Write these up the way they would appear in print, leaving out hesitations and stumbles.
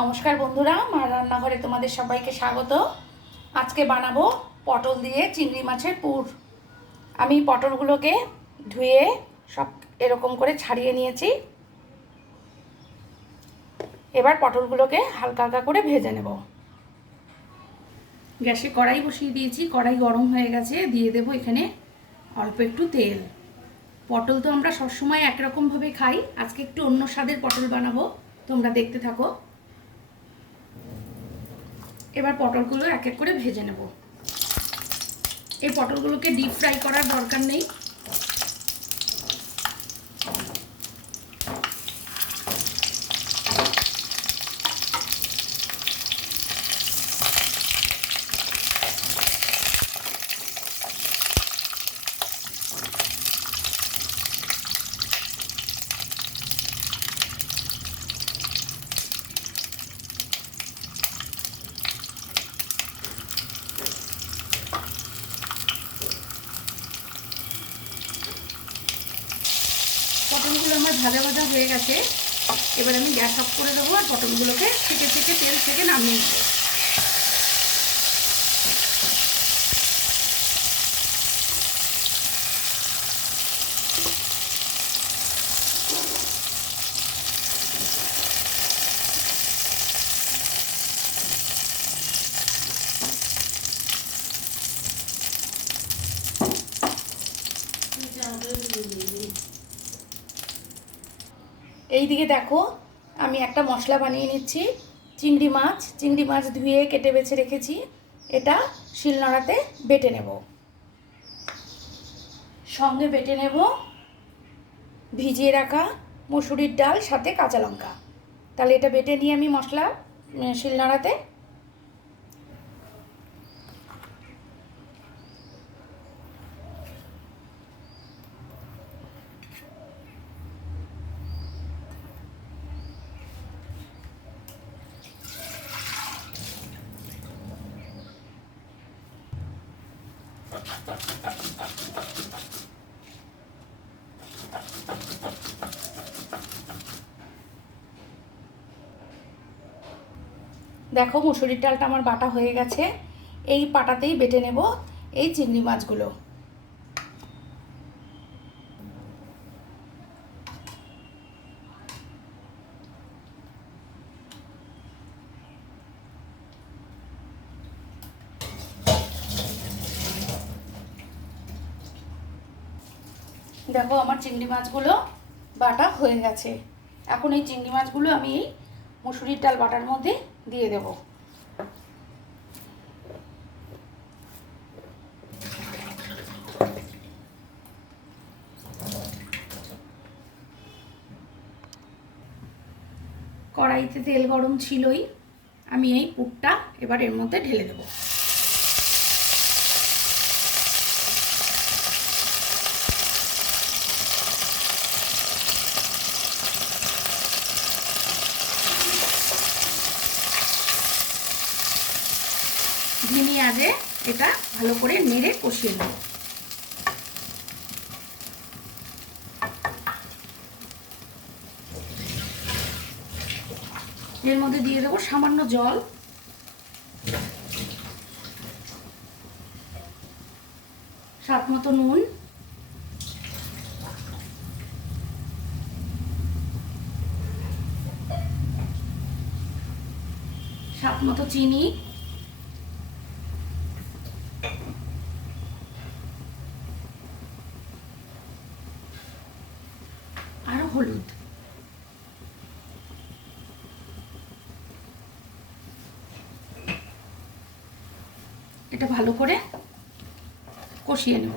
নমস্কার বন্ধুরা, মার রান্নাঘরে তোমাদের সবাইকে স্বাগত। আজকে বানাবো পটল দিয়ে চিংড়ি মাছের পুর। আমি পটলগুলোকে ধুয়ে সব এরকম করে ছাড়িয়ে নিয়েছি। এবার পটলগুলোকে হালকা হালকা করে ভেজে নেব। গ্যাসে কড়াই বসিয়ে দিয়েছি, কড়াই গরম হয়ে গেছে। দিয়ে দেব এখানে অল্প একটু তেল। পটল তো আমরা সবসময় একরকমভাবে খাই, আজকে একটু অন্য স্বাদের পটল বানাবো, তোমরা দেখতে থাকো। এবার পটলগুলো এক এক করে ভেজে নেব। এই পটলগুলোকে ডিপ ফ্রাই করার দরকার নেই। পটলগুলো আমার ভাজা ভাজা হয়ে গেছে। এবার আমি গ্যাস অফ করে দেবো আর পটলগুলোকে থেকে তেল থেকে নামিয়ে নেব। এইদিকে দেখো, আমি একটা মশলা বানিয়ে নিচ্ছি। চিংড়ি মাছ ধুয়ে কেটে বেছে রেখেছি। এটা শিলনোড়াতে বেটে নেব। সঙ্গে বেটে নেব ভিজিয়ে রাখা মসুরির ডাল, সাথে কাঁচা লঙ্কা। তাহলে এটা বেটে নিয়ে আমি মশলা শিলনোড়াতে দেখো, মুসুরির ডালটা আমার বাটা হয়ে গেছে। এই পাটাতেই বেটে নেব এই চিংড়ি মাছগুলো। দেখো, আমার চিংড়ি মাছগুলো বাটা হয়ে গেছে। এখন এই চিংড়ি মাছগুলো আমি এই মুসুরির ডাল বাটার মধ্যে দিয়ে দেব। কড়াইতে তেল গরম ছিলই, আমি এই পুরটা এবার এর মধ্যে ঢেলে দেব। ধিমি আঁচে এটা ভালো করে নেড়ে কষিয়ে নেব। এর মধ্যে দিয়ে দেবো সামান্য জল, স্বাদ মতো নুন, স্বাদ মতো চিনি, আর হলুদ। এটা ভালো করে কষিয়ে নেব।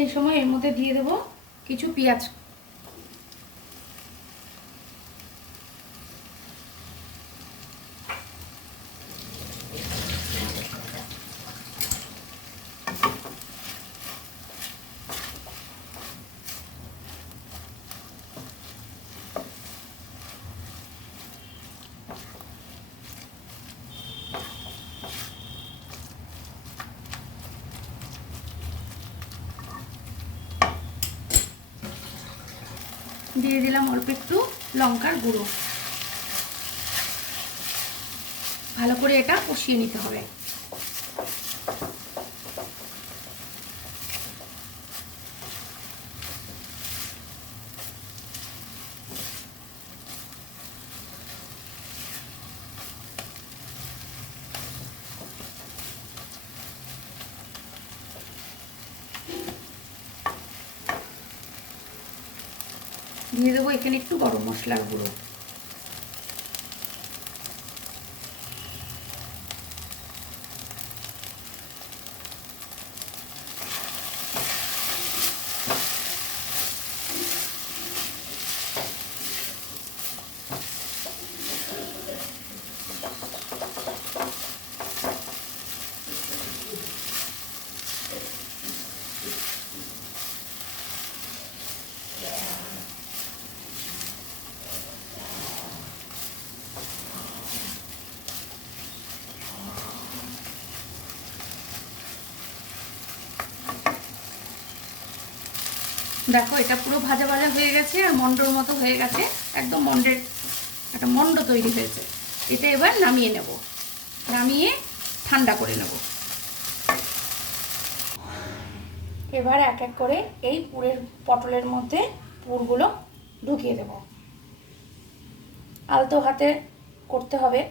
এই সময় এর মধ্যে দিয়ে দেব কিছু পেঁয়াজ। দিয়ে দিলাম অল্প একটু লঙ্কার গুঁড়ো। ভালো করে এটা কষিয়ে নিতে হবে। দিয়ে দেবো এখানে একটু গরম মশলার গুঁড়ো। দেখো এটা পুরো ভাজা ভাজা হয়ে গেছে আর মন্ডর মতো হয়ে গেছে, একদম মন্ডের একটা মন্ড তৈরি হয়েছে। এটা এবার নামিয়ে নেব, নামিয়ে ঠান্ডা করে নেব। এবার এক এক করে এই পুরের পটলের মধ্যে পুরগুলো ঢুকিয়ে দেব। আলতো হাতে করতে হবে।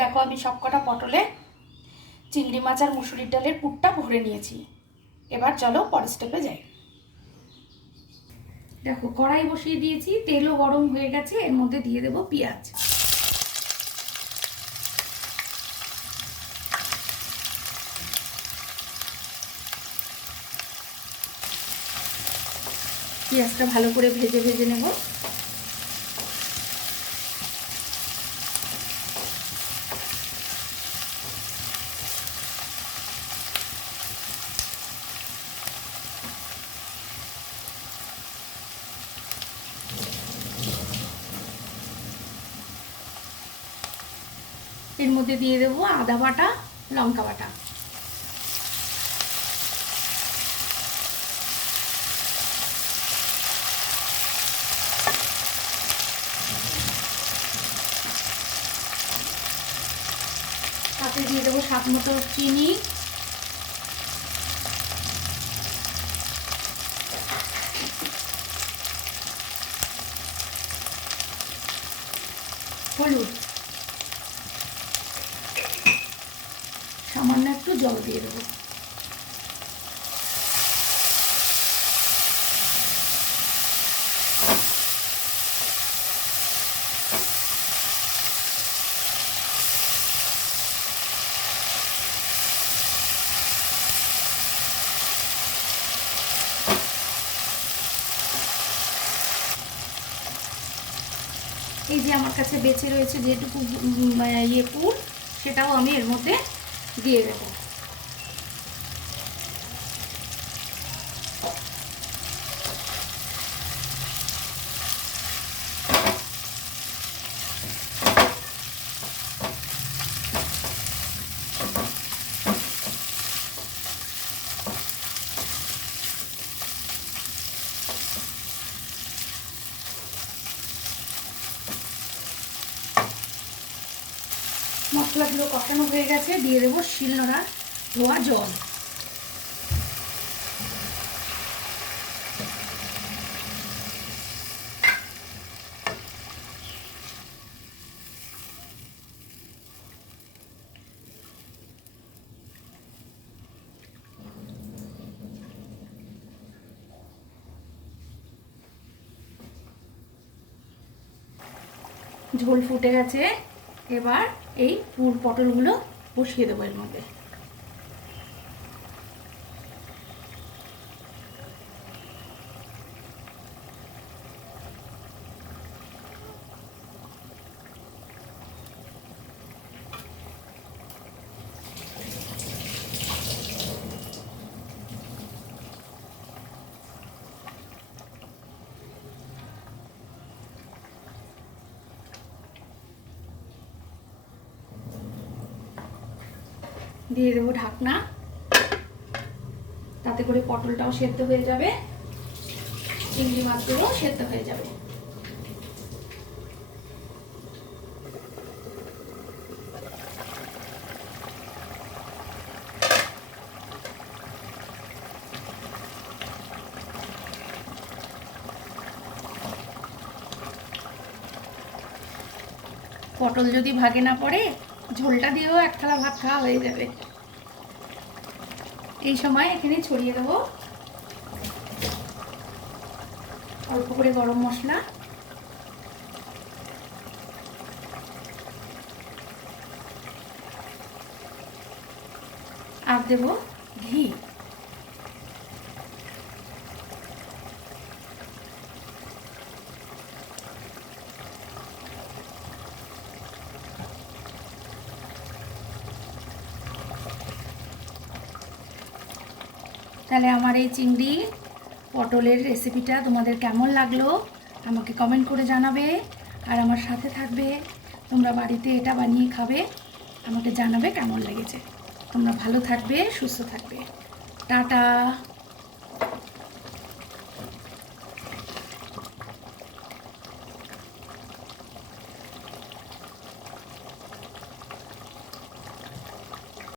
দেখো আমি সবকটা পটলে চিংড়ি মাছ আর মুসুরির ডালের পুরটা ভরে নিয়েছি। এবার চলো পরের স্টেপে যাই। দেখো কড়াই বসিয়ে দিয়েছি, তেলও গরম হয়ে গেছে, এর মধ্যে দিয়ে দেবো পেঁয়াজ। পেঁয়াজটা ভালো করে ভেজে ভেজে নেব। এর মধ্যে দিয়ে দেবো আদা বাটা, লঙ্কা বাটা। তাতে দিয়ে দেবো স্বাদ মতো চিনি, হলুদ, সামান্য একটু জল দিয়ে দেবো। এই যে আমার কাছে বেঁচে রয়েছে যেটুকু পুর, সেটাও আমি এর মধ্যে দিয়ে দেব। মশলাগুলো কষানো হয়ে গেছে, দিয়ে দেবো শিলনোড়া ধোয়া জল। ঝোল ফুটে গেছে, এবার এই পুর পটলগুলো বসিয়ে দেবো এর মধ্যে। দিয়ে দেবো ঢাকনা, তাতে করে পটলটাও সেদ্ধ হয়ে যাবে, চিংড়ি মাছগুলো সেদ্ধ হয়ে যাবে। পটল যদি ভাগে না পড়ে ঝোলটা দিয়েও এক থালা ভাত খাওয়া হয়ে যাবে। এই সময় এখানে ছড়িয়ে দেবো অল্প করে গরম মশলা, আর দেবো ঘি। তাহলে আমার এই চিংড়ি পটলের রেসিপিটা তোমাদের কেমন লাগলো আমাকে কমেন্ট করে জানাবে, আর আমার সাথে থাকবে। তোমরা বাড়িতে এটা বানিয়ে খাবে, আমাকে জানাবে কেমন লেগেছে। তোমরা ভালো থাকবে, সুস্থ থাকবে। টাটা।